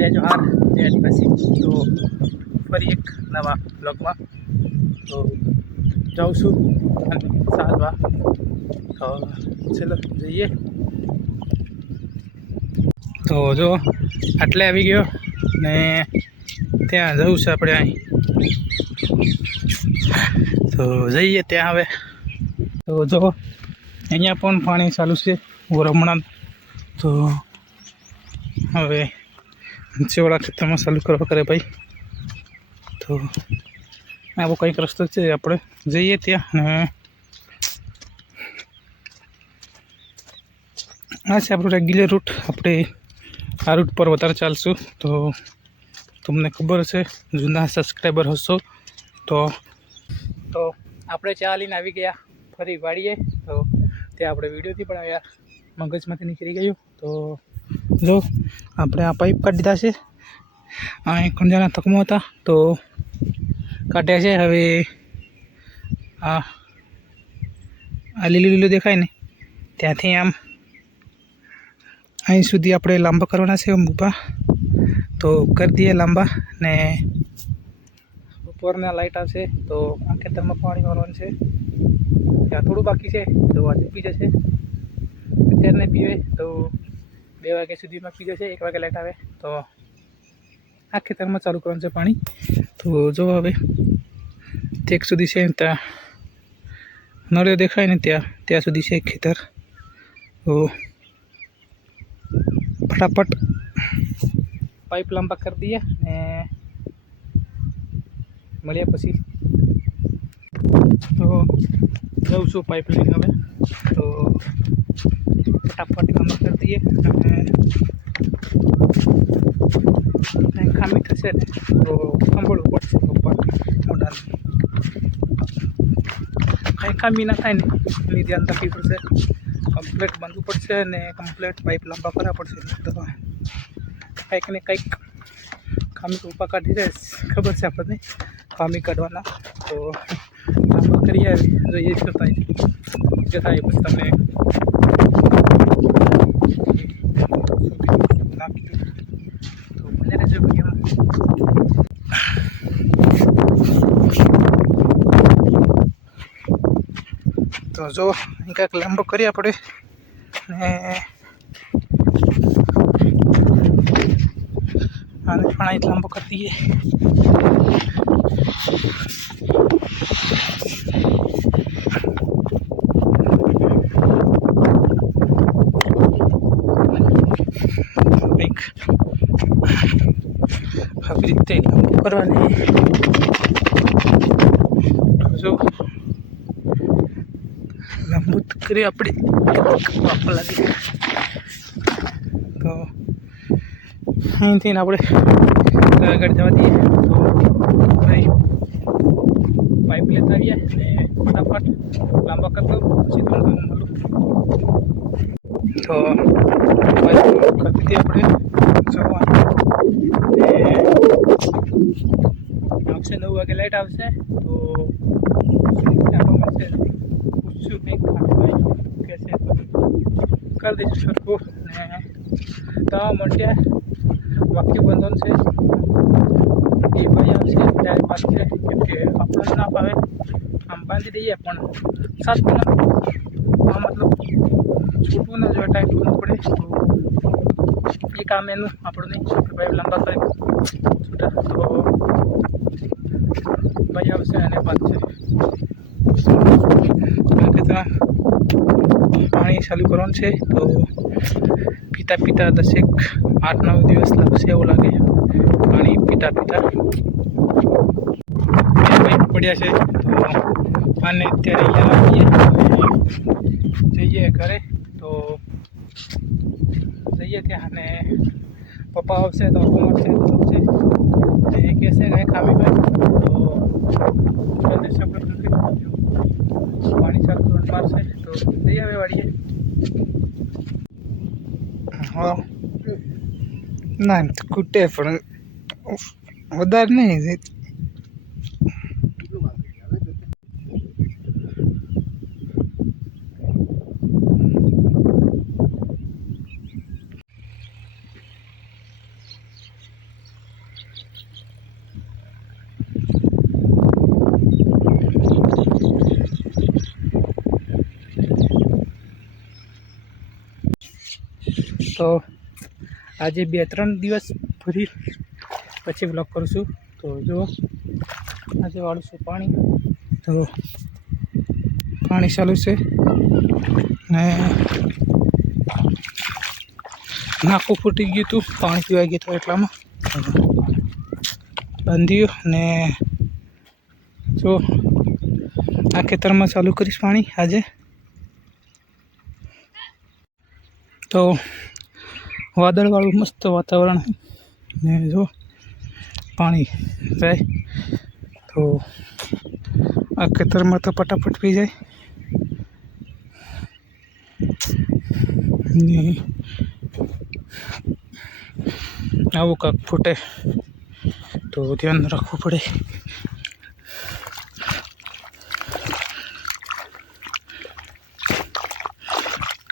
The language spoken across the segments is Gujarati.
જય જોહાર જય આદિવાસી તો ફરી એક નવા બ્લોગમાં તો જાઉં છું અને સારવા ચલો જઈએ. તો જો, આટલે આવી ગયો ને ત્યાં જવું છે આપણે અહીં. તો જઈએ ત્યાં હવે. તો જો, અહીંયા પણ પાણી ચાલુ છે હમણાં તો હવે નીચેવાળા ખેતરમાં ચાલુ કરવા કરે ભાઈ. તો આવો કંઈક રસ્તો છે, આપણે જઈએ ત્યાં ને આ છે આપણું રેગ્યુલર રૂટ આપણે આ રૂટ પર વધારે ચાલશું. તો તમને ખબર હશે, જૂના સબસ્ક્રાઈબર હશો, તો તો આપણે ચાલીને આવી ગયા, ફરી વાળીએ. તો ત્યાં આપણે વિડીયોથી પણ આવ્યા મગજમાંથી નીકળી ગયું. તો જો, આપણે આ પાઇપ કાઢી દીધા છે. અહીં ખંજાના તકમો હતા, તો કાઢ્યા છે. હવે આ આ લીલું લીલું દેખાય ને, ત્યાંથી આમ અહીં સુધી આપણે લાંબા કરવાના છે ઊભા. તો કરી દઈએ લાંબા ને બપોરના લાઇટ આવશે, તો આ ખેતરમાં પાણી વાળવાનું છે. ત્યાં થોડું બાકી છે તો આજે પી જશે. અત્યારે પીવે, તો બે વાગ્યા સુધીમાં પી જશે એક વાગે લાઇટ આવે. તો આ ખેતરમાં ચાલુ કરવાનું છે પાણી. તો જો હવે તેક સુધી છે ત્યાં નળિયો દેખાય ને ત્યાં ત્યાં સુધી છે ખેતર. તો ફટાફટ પાઇપ લાંબા કરી દઈએ ને મળ્યા પછી. તો જઉં છું પાઇપ લઈને હવે. તો ફટાફટ કામ કરી દઈએ અને ખામી થશે ને તો સાંભળવું પડશે ઉપર મોઢાને કંઈ ખામી ના થાય ને એની ધ્યાન રાખવી પડશે કમ્પ્લેટ બાંધવું પડશે અને કમ્પ્લેટ પાઇપ લાંબા કરવા પડશે તો કંઈક ને કંઈક ખામી ઊભા કાઢી જાય ખબર છે આપણને ખામી કાઢવાના તો લાંબા કરી આવી જોઈએ શું થાય જે પછી નાખી તો જો કાંઈક લાંબો કરી આપણે ને આને પણ અહીં લાંબો કરી દઈએ કંઈક આવી કરવાની જો. લાંબુ કરી આપણે વાપર લાગી તો અહીંથી આપણે આગળ જવા દઈએ. તો ભાઈ પાઇપ લેતા આવીએ ને ફટાફટ લાંબા કરતો પછી થોડું મળું. તો આપણે જવાનું ને આવશે નવ વાગે લાઈટ આવશે, તો પૂછશું કંઈક હોય કરી દઈશું સરખું. ને તો મળશે વાક્ય બંધન છે. એ ભાઈ આવશે, ત્યારે વાત છે કે આપણને ના પાવે આમ બાંધી દઈએ, પણ સાત આ મતલબ છૂટવું ના જોઈએ ટાઈમ કરવું પડે. તો એ કામ એનું આપણને ભાઈ લાંબા થાય. છૂટા. તો ભાઈ આવશે અને ત્યાં પાણી ચાલુ કરવાનું છે, તો પીતા પીતા દસેક આઠ નવ દિવસ લાગશે એવું લાગે. પાણી પીતા પીતા. પડ્યા છે આને અત્યારે જઈએ ઘરે, તો જઈએ ત્યાં અને પપ્પા આવશે તો આવશે તો આવશે એ કહેશે કાંઈ ખામી હોય તો કરી દેશે આપણે. પાણી ચાલુ કરવાનું મારશે તો જઈએ હવે વાળીએ હા. ના, એમ તો ખૂટે, પણ વધારે નહીં તો આજે બે ત્રણ દિવસ ફરી પછી બ્લોક કરીશું. તો જો, આજે વાળું છું પાણી. તો પાણી ચાલુ છે. ને નાકું ફૂટી ગયું હતું પાણી પીવા ગયું હતું એટલામાં. બાંધ્યું ને જો, આ ખેતરમાં ચાલુ કરીશ પાણી આજે. તો વાદળવાળું મસ્ત વાતાવરણ ને જો, પાણી જાય તો આ ખેતરમાં તો ફટાફટ પી જાય. ને આવું કાંક ફૂટે તો ધ્યાન રાખવું પડે.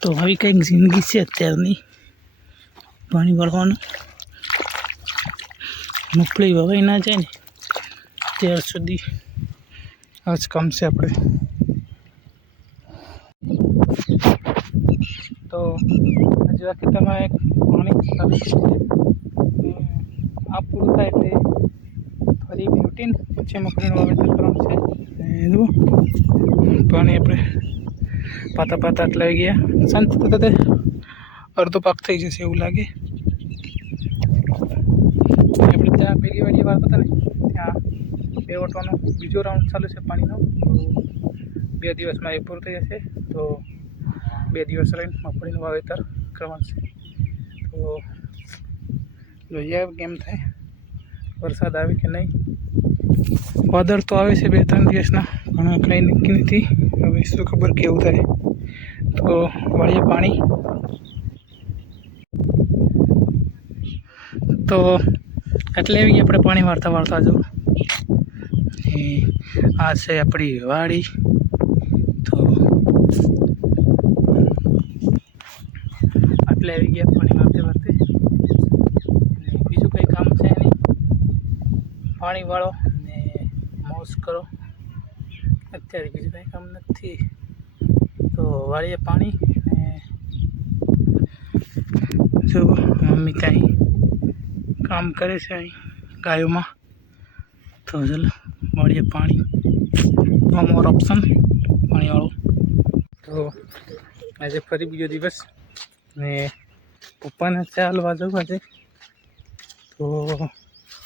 તો આવી કંઈક જિંદગી છે અત્યારની. પાણી ભરવાનું. મગફળી વવાઈ ના જાય ને, ત્યાર સુધી આ જ કામ છે આપણે. તો આજે આ ખેતરમાં એક પાણી આ પૂરું થાય એટલે ફરી બ્યુટીન પછી મગફળીનું વાવેતર કરવાનું છે. પાણી આપણે પાતા પાતા આટલા ગયા શાંત થતા. અડધો પાક થઈ જશે એવું લાગે. આપણે ત્યાં પહેલી વાડી વાત હતા ને, ત્યાં બે વટવાનો બીજો રાઉન્ડ ચાલુ છે પાણીનો, તો બે દિવસમાં એ પૂરું થઈ જશે, તો બે દિવસ રહીને મગફળીનું વાવેતર કરવાનું છે. તો જોઈએ કેમ થાય, વરસાદ આવે કે નહીં. વાદળ તો આવે છે બે ત્રણ દિવસના, પણ કંઈ નક્કી નથી. હવે શું ખબર કેવું થાય. તો વાળીએ પાણી. તો એટલે આવી આપણે પાણી વાળતા વાળતા જો. આ છે આપણી વાડી. તો આટલે આવી ગયા પાણી વાળતે વાળતે. બીજું કંઈ કામ છે નહીં. પાણી વાળો ને મોજ કરો. અત્યારે બીજું કંઈ કામ નથી. તો વાળીએ પાણી ને જો મમ્મી ત્યાં કામ કરે છે અહીં ગાયોમાં. તો ચાલો, મળીએ પાણી. નો મોર ઓપ્શન પાણીવાળું. તો આજે ફરી બીજો દિવસ. ને પપ્પાને ચાલવા જવું આજે.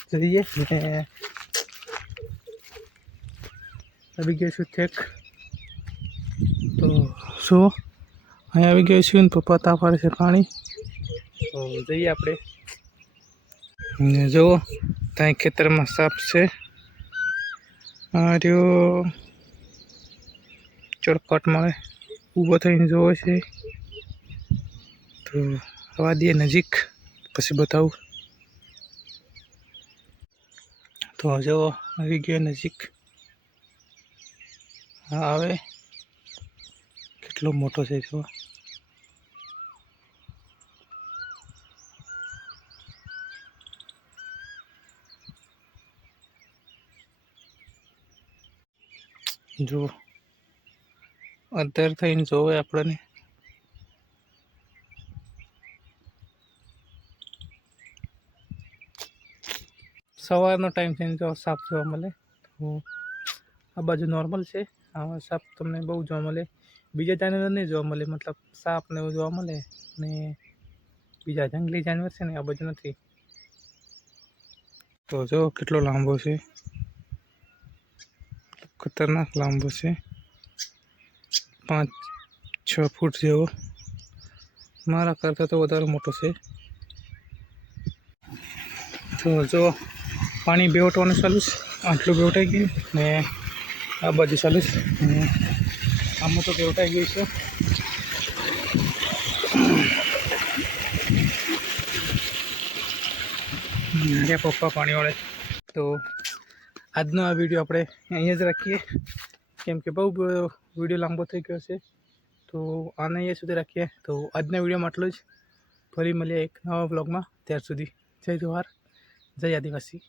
તો જઈએ ને. આવી ગયો છું ઠેક તો શું? અહીં આવી ગયો છું ને પપ્પા તાપાડે છે પાણી. તો જઈએ આપણે. ને જુઓ, ત્યાં ખેતરમાં સાપ છે. આર્યો ચોડપટ મળે. ઊભો થઈને જોવો છે. તો આવવા દઈએ નજીક, પછી બતાવું. તો જુઓ, આવી ગયો નજીક. આવે. કેટલો મોટો છે જુઓ. અત્યારે થઈને જોવે આપણને. સવારનો ટાઈમ થઈને જો સાપ જોવા મળે. તો આ બાજુ નોર્મલ છે. આવા સાપ તમને બહુ જોવા મળે. બીજા જાનવર નહીં જોવા મળે. મતલબ સાપ ને એવું જોવા મળે. ને બીજા જંગલી જાનવર છે ને, આ બાજુ નથી. તો જો કેટલો લાંબો છે. ખતરનાક લાંબો છે. પાંચ, છ ફૂટ જેવો. મારા કરતાં તો વધારે મોટો છે. તો જો, પાણી બેવટવાનું ચાલુ આટલું બેવટાઈ ગયું ને આ બાજુ ચાલુ છે. આમાં તો બેવટાઈ ગયું છે. પપ્પા પાણી વાળે તો આજનો આ વીડિયો આપણે અહીંયા જ રાખીએ. કેમ કે બહુ વીડિયો લાંબો થઈ ગયો છે. તો આને અહીંયા સુધી રાખીએ. તો આજના વિડીયોમાં આટલું જ. ફરી મળીએ એક નવા બ્લોગમાં ત્યાર સુધી જય જવાહર. જય આદિવાસી.